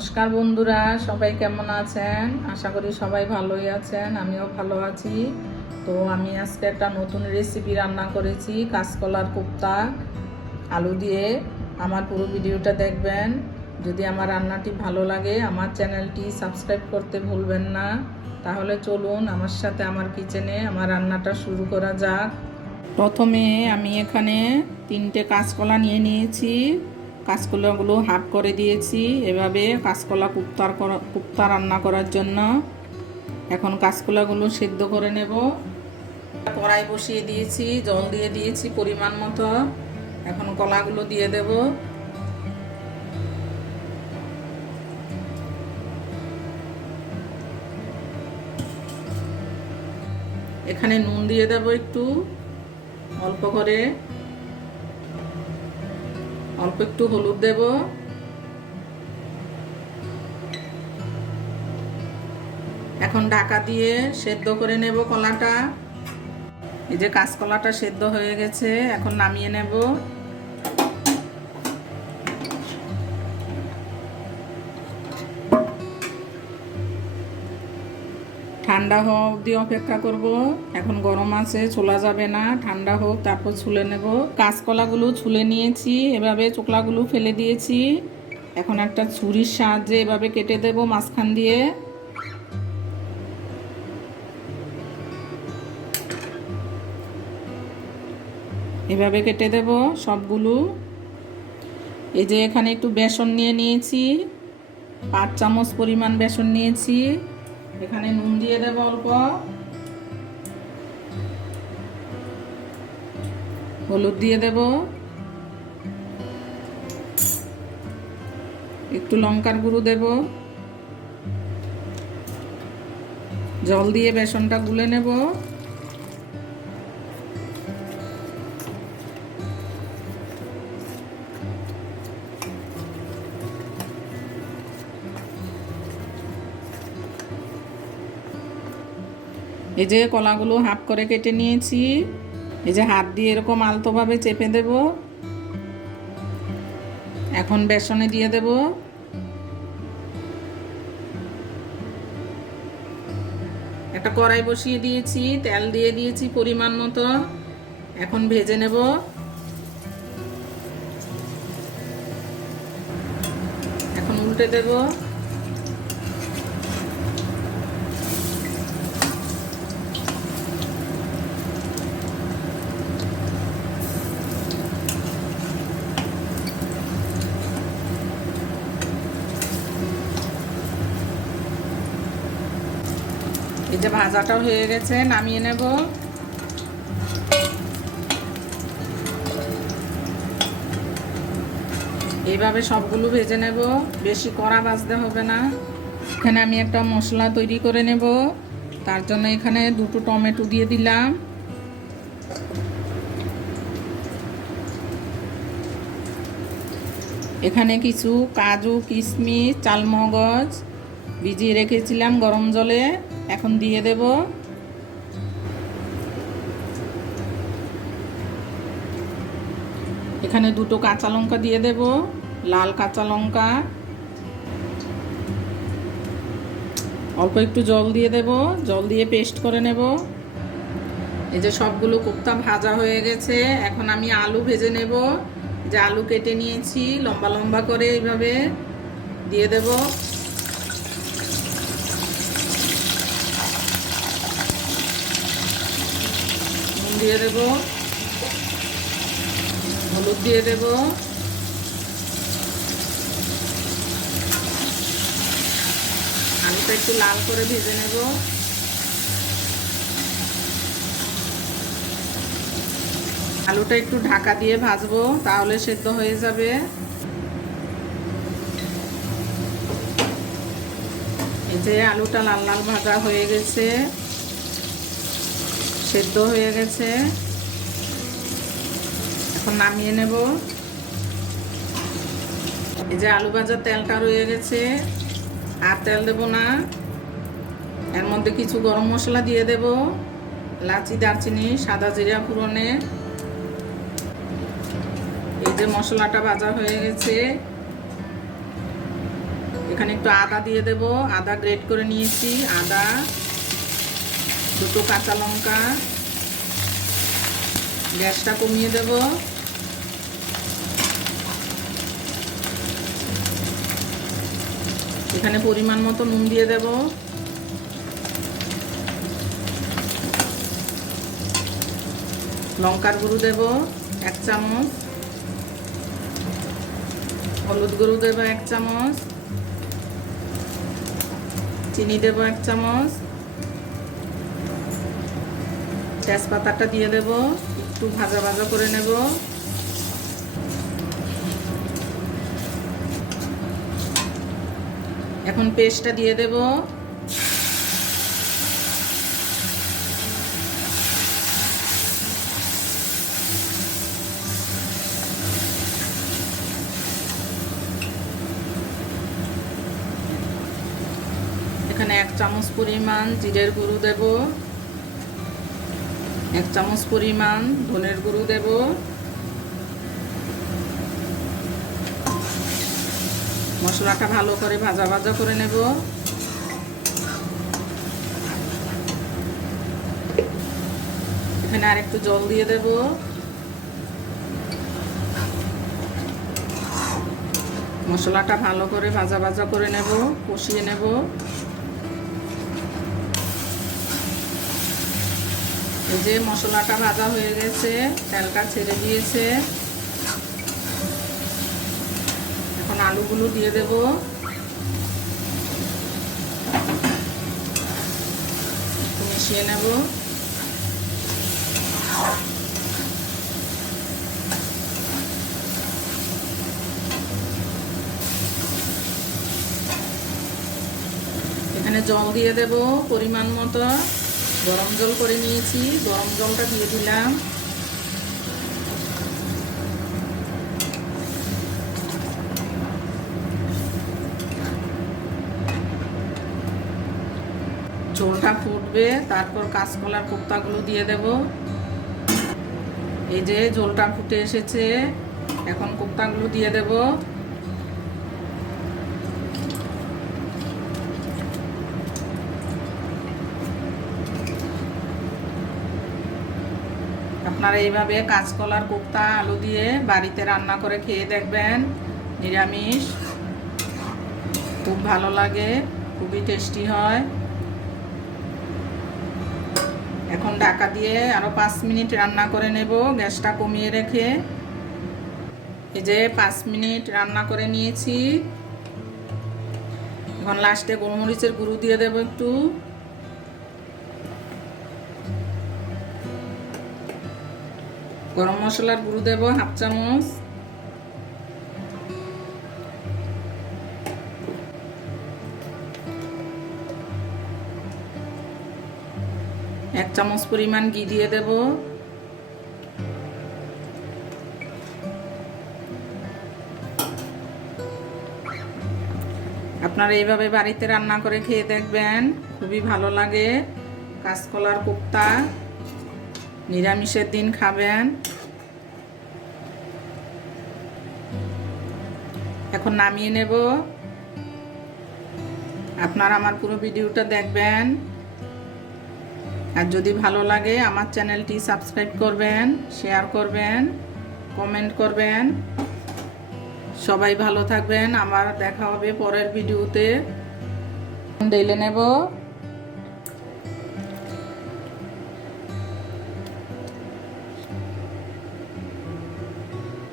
নমস্কার বন্ধুরা, সবাই কেমন আছেন? আশা করি সবাই ভালোই আছেন, আমিও ভালো আছি। তো আমি আজকে একটা নতুন রেসিপি রান্না করেছি, কাঁচকলার কোপ্তা, আলু দিয়ে। আমার পুরো ভিডিওটা দেখবেন। যদি আমার রান্নাটি ভালো লাগে, আমার চ্যানেলটি সাবস্ক্রাইব করতে ভুলবেন না। তাহলে চলুন আমার সাথে আমার কিচেনে আমার রান্নাটা শুরু করা যাক। প্রথমে আমি এখানে তিনটে কাঁচকলা নিয়ে নিয়েছি। কাঁচকলাগুলো হাফ করে দিয়েছি। এভাবে কাঁচকলা কুপ্তার কুপ্তা রান্না করার জন্য এখন কাঁচকলাগুলো সেদ্ধ করে নেব। কড়াই বসিয়ে দিয়েছি, জল দিয়ে দিয়েছি পরিমাণ মতো। এখন কলাগুলো দিয়ে দেব। এখানে নুন দিয়ে দেব একটু, অল্প করে। অল্প একটু হলুদ দেব। এখন ঢাকা দিয়ে সেদ্ধ করে নেব কলাটা। এই যে কাঁচকলাটা সেদ্ধ হয়ে গেছে, এখন নামিয়ে নেব। ঠান্ডা হওয়া অবধি অপেক্ষা করব। এখন গরম আছে, ছোলা যাবে না, ঠান্ডা হোক, তারপর ছুলে নেব। কাঁচকলাগুলো ছুলে নিয়েছি, এভাবে চোকলাগুলো ফেলে দিয়েছি। এখন একটা ছুরির সাহায্যে এভাবে কেটে দেব মাঝখান দিয়ে। এভাবে কেটে দেব সবগুলো। এই যে এখানে একটু বেসন নিয়ে নিয়েছি, পাঁচ চামচ পরিমাণ বেসন নিয়েছি। এখানে নুন দিয়ে দেব অল্প। হলুদ দিয়ে দেব। একটু লঙ্কার গুঁড়ো দেব। জল দিয়ে বেসনটা গুলে নেব। এই যে কলাগুলো হাফ করে কেটে নিয়েছি। এই যে হাত দিয়ে এরকম আলতোভাবে চেপে দেব। এখন বেসনে দিয়ে দেব। একটা কড়াই বসিয়ে দিয়েছি, তেল দিয়ে দিয়েছি পরিমাণ মতো। এখন ভেজে নেব। এখন উল্টে দেবো। যে ভাজাটা হয়ে গেছে, নামিয়ে নেব। এইভাবে সবগুলো ভেজে নেব, বেশি কড়া ভাজতে হবে না। এখানে আমি একটা মশলা তৈরি করে নেব, তার জন্য এখানে দুটো টমেটো দিয়ে দিলাম। এখানে কিছু কাজু, কিশমিশ, চালমগজ ভিজিয়ে রেখেছিলাম গরম জলে। এখন দিয়ে দেব। এখানে দুটো কাঁচা লঙ্কা দিয়ে দেব, লাল কাঁচা লঙ্কা। অল্প একটু জল দিয়ে দেব, জল দিয়ে পেস্ট করে নেব। এই যে সবগুলো কোপ্তা ভাজা হয়ে গেছে, এখন আমি আলু ভেজে নেব। যে আলু কেটে নিয়েছি, লম্বা লম্বা করে এইভাবে দিয়ে দেব। দিয়ে দেব। হলুদ দিয়ে দেব। আলুটা একটু লাল করে ভেজে নেব। আলুটা একটু ঢাকা দিয়ে ভাজবো, তাহলে সেদ্ধ হয়ে যাবে। এই যে আলুটা লাল লাল ভাজা হয়ে গেছে। সেদ্ধ হয়ে গেছে। এখন নামিয়ে নেব। এই যে আলু ভাজার তেলটা রয়ে গেছে। আর তেল দেব না। এর মধ্যে কিছু গরম মশলা দিয়ে দেব। লাচি দারচিনি, সাদা জিরা ফুরনে এই যে মশলাটা ভাজা হয়ে গেছে। এখানে একটু আদা দিয়ে দেব। আদা গ্রেট করে নিয়েছি। আদা দুটো কাঁচা লঙ্কা। গ্যাসটা কমিয়ে দেব। এখানে পরিমাণ মতো নুন দিয়ে দেব। লঙ্কার গুঁড়ো দেব এক চামচ। হলুদ গুঁড়ো দেব এক চামচ। চিনি দেব এক চামচ। তেজপাতাটা দিয়ে দেব, একটু ভাজা ভাজা করে নেব। এখন পেস্টটা দিয়ে দেব। এখানে এক চামচ পরিমাণ জিরের গুঁড়ো দেব। এক চামচ পরিমাণ ধনের গুঁড়ো দেব। মশলাটা ভালো করে ভাজা ভাজা করে নেব। এখানে আর একটু জল দিয়ে দেব। মশলাটা ভালো করে ভাজা ভাজা করে নেব, কষিয়ে নেব। যে মশলাটা ভাজা হয়ে গেছে, তেলটা ছেড়ে দিয়েছে। এখন আলুগুলো দিয়ে দেব। মিশিয়ে নেব। এখানে জল দিয়ে দেব পরিমাণ মতো। গরম জল করে নিয়েছি। গরম জলটা দিয়ে দিলাম। ঝোলটা ফুটবে, তারপর কাঁচকলার কোপ্তাগুলো দিয়ে দেব। এই যে ঝোলটা ফুটে এসেছে, এখন কোপ্তাগুলো দিয়ে দেব। আপনারা এইভাবে কাঁচকলার কোপ্তা, আলু দিয়ে বাড়িতে রান্না করে খেয়ে দেখবেন। নিরামিষ। খুব ভালো লাগে, খুবই টেস্টি হয়। এখন ঢাকা দিয়ে আরও পাঁচ মিনিট রান্না করে নেব, গ্যাসটা কমিয়ে রেখে। এই যে পাঁচ মিনিট রান্না করে নিয়েছি। এখন লাস্টে গোলমরিচের গুঁড়ো দিয়ে দেবো একটু। গরম মশলার গুঁড়ো দেবো, হাফ চামচ। এক চামচ পরিমাণ ঘি দিয়ে দেব। আপনারা এইভাবে বাড়িতে রান্না করে খেয়ে দেখবেন, খুবই ভালো লাগে। কাঁচকলার কোপ্তা। নিরামিষের দিন খাবেন। এখন নামিয়ে নেব। আপনারা আমার পুরো ভিডিওটা দেখবেন। আর যদি ভালো লাগে, আমার চ্যানেলটি সাবস্ক্রাইব করবেন, শেয়ার করবেন, কমেন্ট করবেন। সবাই ভালো থাকবেন। আমার দেখা হবে পরের ভিডিওতে। ঢেলে নেব।